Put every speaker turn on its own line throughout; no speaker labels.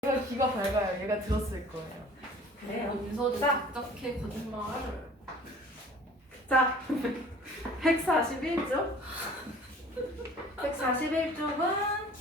얘가 귀가 밝아요. 얘가 들었을 거예요.
그래요.
윤서도
자.
어떻게 거짓말?
자, 141쪽. 141쪽은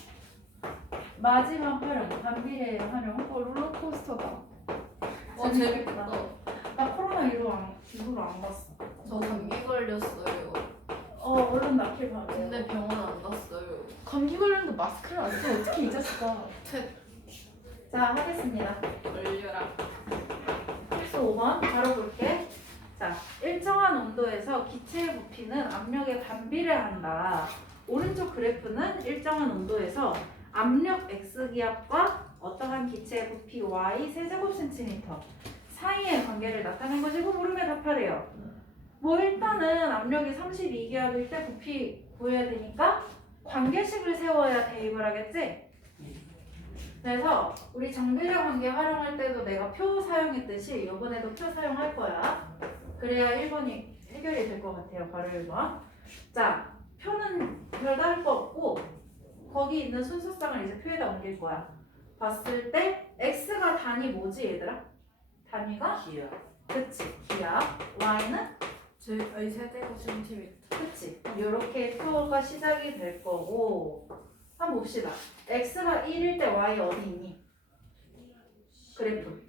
마지막 활용, 반비례 활용.
롤러코스터다.
와 재밌겠다.
나 코로나 이후로 안 갔어.
저 감기 걸렸어요.
얼른 낳길 바래.
근데 병원 안 갔어요.
감기 걸렸는데 마스크를 안 써. 어떻게 잊었을까?
자, 하겠습니다.
걸려라.
필수 5번 바로 볼게. 자, 일정한 온도에서 기체의 부피는 압력에 반비례한다. 오른쪽 그래프는 일정한 온도에서 압력 X기압과 어떠한 기체의 부피 Y 세제곱센티미터 사이의 관계를 나타낸 것이고 물음에 답하래요. 뭐 일단은 압력이 32기압일 때 부피 구해야 되니까 관계식을 세워야 대입을 하겠지? 그래서 우리 정비례 관계 활용할 때도 내가 표 사용했듯이 이번에도 표 사용할 거야. 그래야 1번이 해결이 될 것 같아요. 바로 1번. 자, 표는 별다를 거 없고 거기 있는 순서상을 이제 표에다 옮길 거야. 봤을 때 x가 단위 뭐지 얘들아? 단위가?
기야.
그치, 기압. y는?
세제곱 센티미터.
그치. 이렇게 표가 시작이 될 거고 한번 봅시다. x가 1일 때 y 어디 있니? 그래프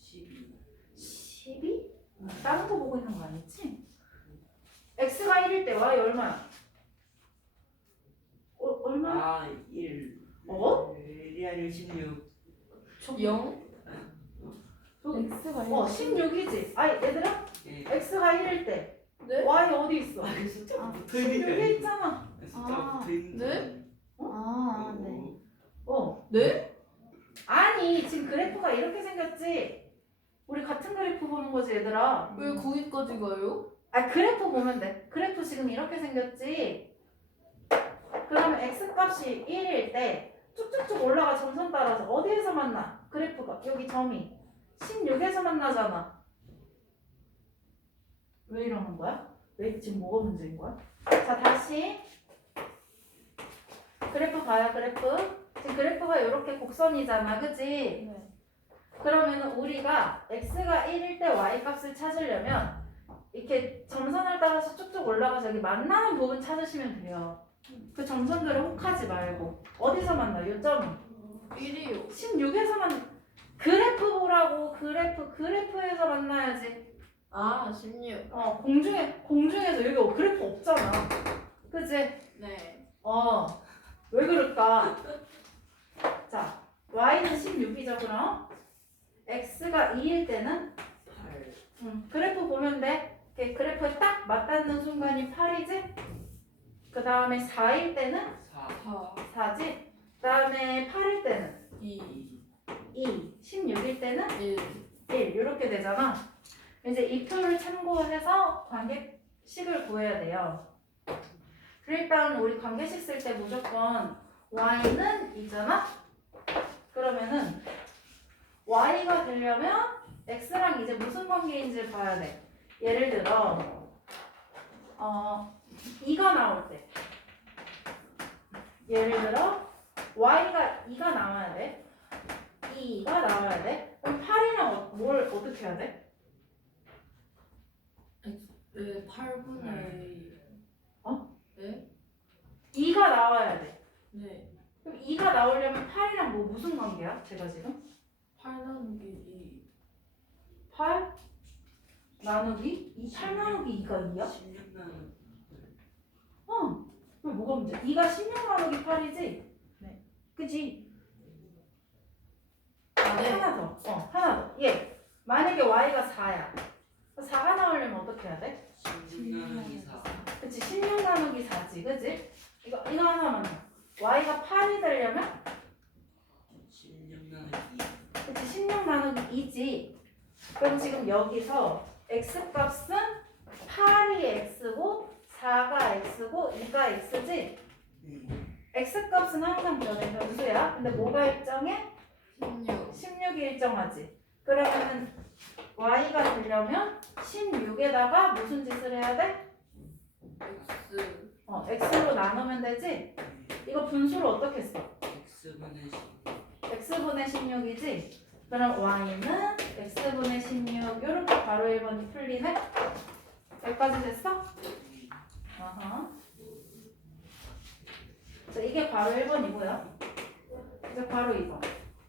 12? 다른 거 보고 있는 거 아니지? x가 1일 때 y 얼마야? 얼마?
1.
어?
1이 아니고 16.
0?
X가
16이지? 아 얘들아?
예.
x가 1일 때
네?
y 어디 있어?
숫자
아,
붙어 있는 게
16에
아니고.
있잖아.
숫자
아,
붙어 있는
네?
아, 네.
네?
아니 지금 그래프가 이렇게 생겼지? 우리 같은 그래프 보는 거지 얘들아.
왜 거기까지 가요?
아 그래프 보면 돼. 그래프 지금 이렇게 생겼지? 그러면 x값이 1일 때 쭉쭉쭉 올라가 점선 따라서 어디에서 만나? 그래프가 여기 점이 16에서 만나잖아. 왜 이러는 거야? 왜 지금 뭐가 문제인 거야? 자 다시 그래프 봐요. 그래프 지금 그래프가 이렇게 곡선이잖아. 그치?
네.
그러면 우리가 x가 1일 때 y 값을 찾으려면 이렇게 점선을 따라서 쭉쭉 올라가서 여기 만나는 부분 찾으시면 돼요. 그 점선들을 혹하지 말고 어디서 만나? 요점이
1이요.
16에서 그래프 보라고. 그래프에서 만나야지.
아 16.
공중에서 여기 그래프 없잖아. 그치?
네.
왜 그럴까? 자, y는 16이죠 그럼 x가 2일 때는
8.
그래프 보면 돼. 이렇게 그래프에 딱 맞닿는 순간이 8이지? 그 다음에 4일 때는
4.
4.
4지? 그 다음에 8일 때는
2.
2, 16일 때는
1.
1 이렇게 되잖아. 이제 이 표를 참고해서 관계식을 구해야 돼요. 일단 우리 관계식 쓸 때 무조건 y는 2잖아? 그러면은 y가 되려면 x랑 이제 무슨 관계인지 봐야 돼. 예를 들어 2가 나올 때 예를 들어 y가 2가 나와야 돼. 2가 나와야 돼. 그럼 8이랑 뭘 어떻게 해야 돼?
네 8분의 네?
2가 나와야 돼.
네.
그럼 2가 나오려면 8이랑 무슨 관계야? 제가 지금
8 나누기 2.
8 나누기 8 나누기 2가 2야?
16는
그럼 뭐가 문제? 2가 16 나누기 8이지?
네.
그지?
네.
하나 더. 예. 만약에 y가 4야. 4가 나오려면 어떻게 해야 돼?
16 나누기 4.
그치? 16 나누기 4지. 그지? 이거 하나만 더. y가 8이 되려면
16 나누기 2.
그치? 16 나누기 2지. 그럼 지금 여기서 x값은 8이 x고 4가 x고 2가 x지? x값은 항상 변해 변수야. 근데 뭐가 일정해?
16.
16이 일정하지. 그러면 y가 되려면 16에다가 무슨 짓을 해야 돼?
X.
x로 나누면 되지? 이거 분수를 어떻게 써?
x분의 10.
x분의 16이지? 그럼 y는 x분의 16 이렇게 바로 1번이 풀리네? 여기까지 됐어? 아하. 자, 이게 바로 1번이고요. 이제 바로 2번.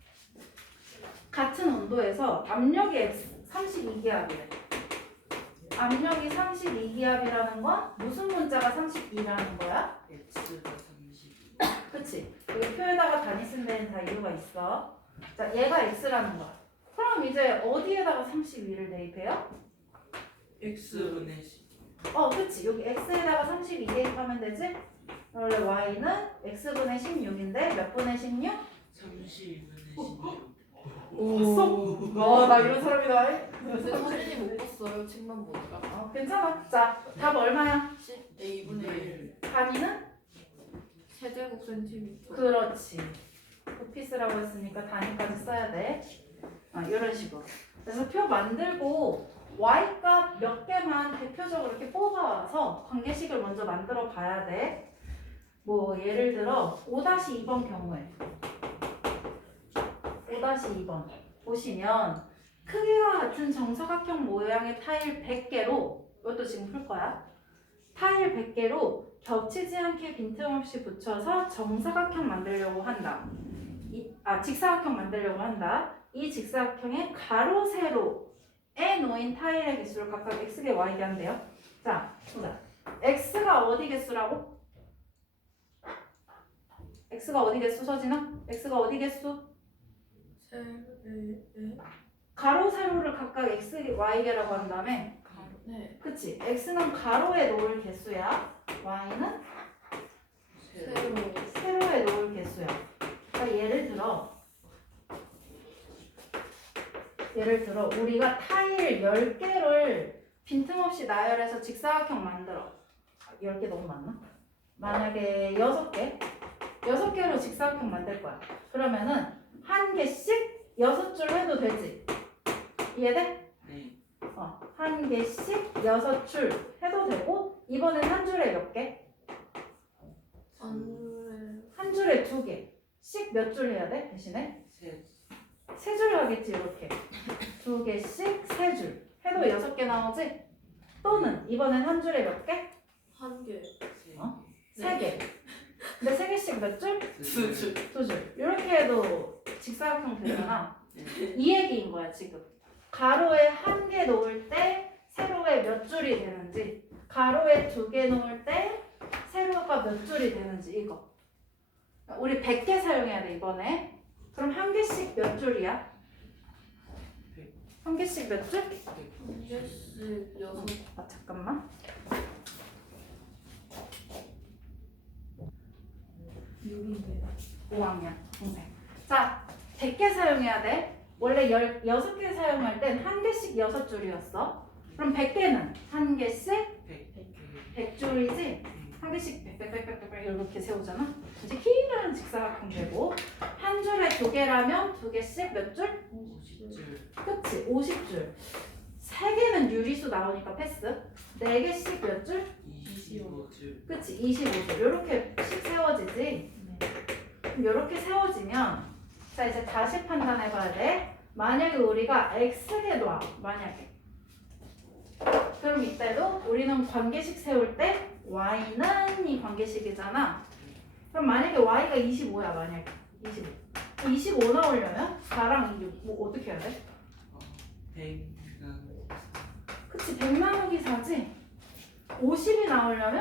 같은 온도에서 압력이 32기압이래. 압력이 32기압이라는 건 무슨 문자가 32라는 거야?
X가 32.
그치? 여기 표에다가 단위 쓴 데는 다 이유가 있어. 자, 얘가 x라는 거야. 그럼 이제 어디에다가 32를 대입해요?
X분의 10.
그치. 여기 x에다가 32 대입하면 되지? 원래 y는 x분의 16인데 몇 분의 16?
32분의 16.
봤어? 나 이런 사람이다.
근데 선생님 못 봤어요. 책만 보니까.
괜찮아. 자, 답 얼마야?
10A분의 1
단위는?
세제곱 센티미터.
그렇지. 오피스라고 했으니까 단위까지 써야 돼. 이런 식으로. 그래서 표 만들고 y값 몇 개만 대표적으로 이렇게 뽑아와서 관계식을 먼저 만들어 봐야 돼. 뭐 예를 들어 5-2번 경우에 5-2번 보시면 크기와 같은 정사각형 모양의 타일 100개로 이것도 지금 풀 거야. 타일 100개로 겹치지 않게 빈틈없이 붙여서 정사각형 만들려고 한다. 직사각형 만들려고 한다. 이 직사각형의 가로, 세로에 놓인 타일의 개수를 각각 x개, y개 한대요. 자, 보자. x가 어디 개수라고? x가 어디 개수, 서진아? x가 어디 개수? 가로, 세로를 각각 x, y개라고 한 다음에
네.
그치? x는 가로에 놓을 개수야. y는
세로.
세로에 놓을 개수야. 그러니까 예를 들어 우리가 타일 10개를 빈틈없이 나열해서 직사각형 만들어. 10개 너무 많나? 만약에 6개로 직사각형 만들 거야. 그러면은 한 개씩 6줄 해도 되지? 이해돼?
네.
한 개씩 6줄 해도 되고 이번엔 한 줄에 몇 개? 한 줄에 2개씩 몇 줄 해야 돼? 대신에?
셋.
3줄 하겠지 이렇게 2개씩 3줄 해도 6개 나오지? 또는 이번엔 한 줄에 몇 개?
한 개.
셋.
3개 근데 3개씩 몇 줄?
두 줄.
2줄 이렇게 해도 직사각형 되잖아.
네.
이 얘기인 거야 지금. 가로에 한 개 놓을 때 세로에 몇 줄이 되는지, 가로에 2개 놓을 때 세로가 몇 줄이 되는지 이거. 우리 100개 사용해야 돼 이번에. 그럼 한 개씩 몇 줄이야? 한 개씩 몇 줄?
한 개씩 6.
잠깐만.
6인데.
5학년 동생. 자, 100개 사용해야 돼. 원래 16개 사용할 땐 한 개씩 6줄이었어. 그럼 100개는 한 개씩 100줄이지? 한 개씩 100 이렇게 세우잖아. 이제 길은 직사각형 되고 한 줄에 2개라면 2개씩 몇 줄?
50줄.
그치? 50줄. 3개는 유리수 나오니까 패스. 4개씩 몇 줄?
25줄.
그치? 25줄. 이렇게씩 세워지지? 그럼 이렇게 세워지면 자 이제 다시 판단해 봐야 돼. 만약에 우리가 x개 놔. 만약에. 그럼 이때도 우리는 관계식 세울 때 y는 이 관계식이잖아. 그럼 만약에 y가 25야. 만약에 25. 25 나오려면 4랑 6. 뭐 어떻게 해야 돼?
100
그치? 100 나누기 4지? 50이 나오려면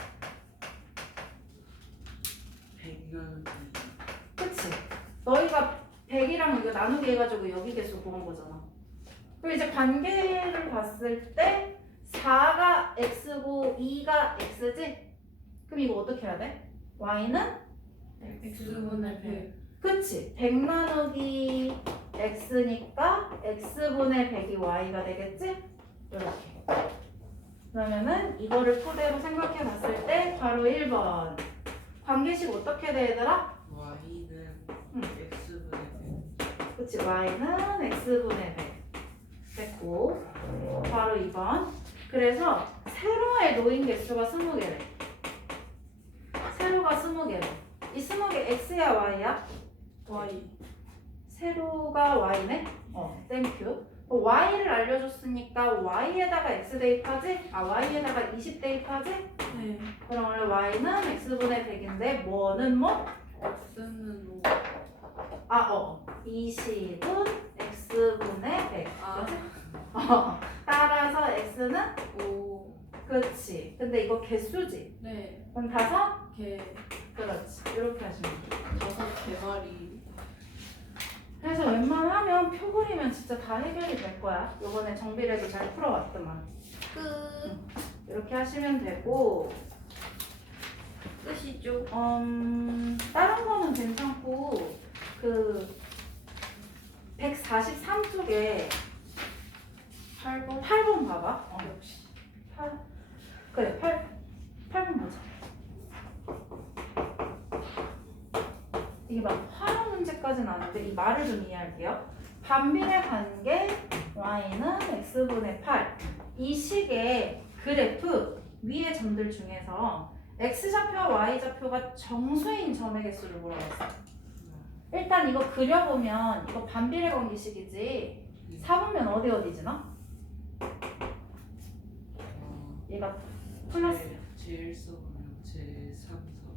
100 나누기
그치? 너희가 100이랑 이거 나누기 해가지고 여기 개수 구한 거잖아. 그리고 이제 관계를 봤을 때 4가 x고 2가 x지? 그럼 이거 어떻게 해야 돼? y는?
X분의 100.
그치? 100 나누기 x니까 x분의 100이 y가 되겠지? 이렇게. 그러면은 이거를 토대로 생각해 봤을 때 바로 1번. 관계식 어떻게 돼 얘들아?
y는
응.
x분의 100.
그치? y는 x분의 100 됐고 바로 2번. 그래서 세로에 놓인 개수가 20개래. 세로가 20개래. 이 20개 x야 y야?
Y.
세로가 y네? 땡큐. y를 알려줬으니까 y에다가 x 대입하지? y에다가 20 대입하지?
네.
그럼 원래 y는 x분의 100인데 뭐는 뭐?
X는 5.
20은 x분의 100.
아,
따라서 x는
5.
그렇지. 근데 이거 개수지.
네.
그럼 5?
개.
그렇지. 이렇게 하시면 돼.
5개마리.
그래서 웬만하면 표 그리면 진짜 다 해결이 될 거야. 요번에 정비례도 잘 풀어왔더만.
끝.
이렇게 하시면 되고
끝이죠.
다른 거는 괜찮고 그 143쪽에
8번.
8번 봐봐.
역시.
8번 보자. 이게 막 활용 문제까지는 아닌데 이 말을 좀 이해할게요. 반비례 관계 y는 x분의 8. 이 식의 그래프 위의 점들 중에서 x좌표와 y좌표가 정수인 점의 개수를 물어봤어. 일단 이거 그려보면 이거 반비례 관계식이지. 4보면 어디지나? 얘가 플러스.
제일 써보면 제3선.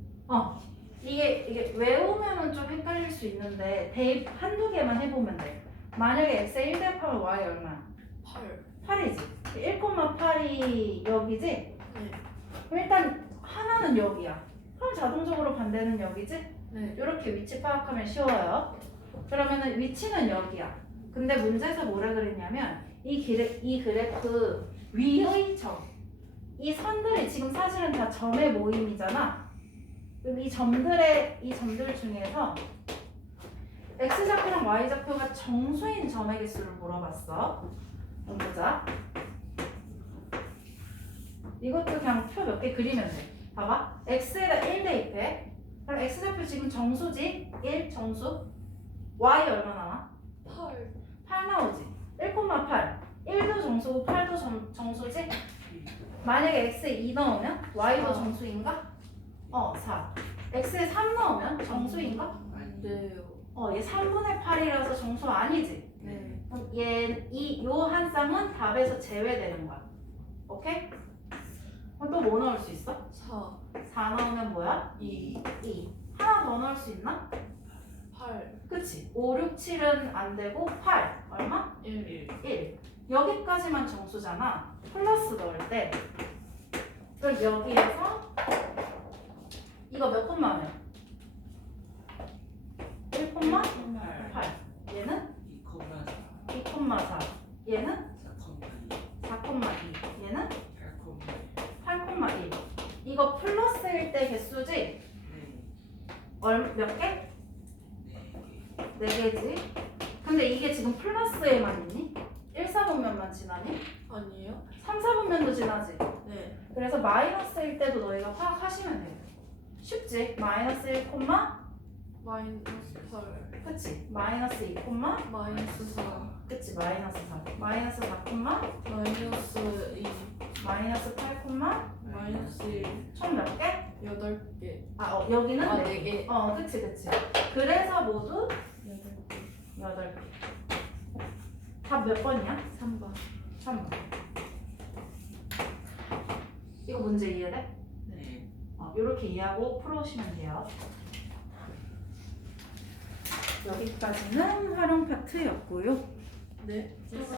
이게 외우면은 좀 헷갈릴 수 있는데 대입 한두 개만 해보면 돼. 만약에 x에 1 대입하면 y 얼마야?
8.
8이지. 1,8이 여기지?
네.
그럼 일단 하나는 여기야. 그럼 자동적으로 반대는 여기지?
네.
이렇게 위치 파악하면 쉬워요. 그러면은 위치는 여기야. 근데 문제에서 뭐라 그랬냐면 이 그래프 위의 점. 이 선들이 지금 사실은 다 점의 모임이잖아. 그럼 이 점들 중에서 x좌표랑 y좌표가 정수인 점의 개수를 물어봤어. 그럼 보자. 이것도 그냥 표 몇 개 그리면 돼. 봐봐. x에다 1 대입해. 그럼 x좌표 지금 정수지? 1 정수. y 얼마 나와?
8.
8 나오지. 1,8. 1도 정수고 8도 정수지? 만약에 x에 2 넣으면 y도
4.
정수인가? 4. x에 3 넣으면 정수인가?
안 돼요.
얘 3분의 8이라서 정수 아니지?
네.
그럼 요 한 쌍은 답에서 제외되는 거야. 오케이? 그럼 또 뭐 넣을 수 있어?
4.
4 넣으면 뭐야?
2.
2. 하나 더 넣을 수 있나?
8.
그치? 5, 6, 7은 안 되고 8. 얼마?
1.
1. 여기까지만 정수잖아. 플러스 넣을 때. 그럼 여기에서 이거 몇 콤마면? 1,8. 얘는
2,4.
2,4. 얘는
4,2.
4,2. 얘는
8,2.
8,1. 이거 플러스일 때 개수지?
네.
몇 개?
4개.
4개지. 근데 이게 지금 플러스에만 있니? 1, 4분면만 지나니?
아니에요?
3, 4분면도 지나지.
네.
그래서 마이너스일 때도 너희가 파악하시면 돼요. 쉽지? 마이너스 1,
마이너스 8.
그치? 마이너스 2,
마이너스 4.
그치? 마이너스 4. 마이너스 4,
마이너스 2.
마이너스 8,
마이너스 1.
총 몇 개?
8개.
여기는
아,
4개.
4개.
그치. 그래서 모두
8개.
8개. 답 몇 번이야?
3번.
3번. 이거 문제 이해돼?
네.
이렇게 이해하고 풀어오시면 돼요. 여기까지는 활용 파트였고요.
네.